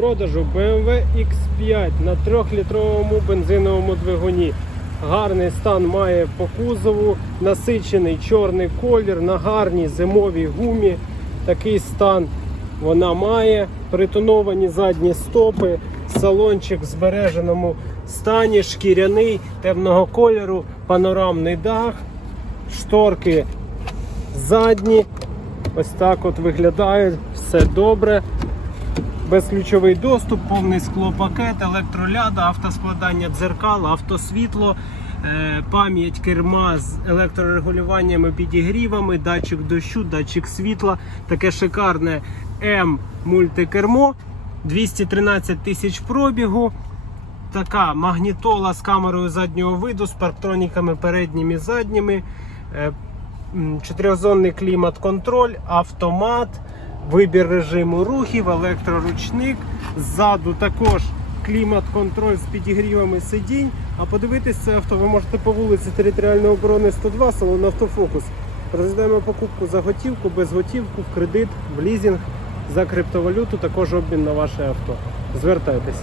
продажу BMW X5 на 3-літровому бензиновому двигуні. Гарний стан має по кузову, насичений чорний колір на гарній зимовій гумі. Такий стан вона має. Притоновані задні стопи, салончик в збереженому стані, шкіряний темного кольору, панорамний дах, шторки задні. Ось так от виглядають, все добре. Безключовий доступ, повний склопакет, електроляда, автоскладання дзеркал, автосвітло, е, пам'ять керма з електрорегулюваннями, підігрівами, датчик дощу, датчик світла, таке шикарне М мультикермо, 213 тисяч пробігу. Така магнітола з камерою заднього виду, з парктроніками передніми і задніми. Е, Чотирьохзонний клімат-контроль, автомат, вибір режиму рухів, електроручник. Ззаду також клімат-контроль з підігрівами сидінь. А подивитись це авто ви можете по вулиці Територіальної оборони 102, салон Автофокус. Розглядаємо покупку за готівку, без готівку, в кредит, в лізінг, за криптовалюту, також обмін на ваше авто. Звертайтесь.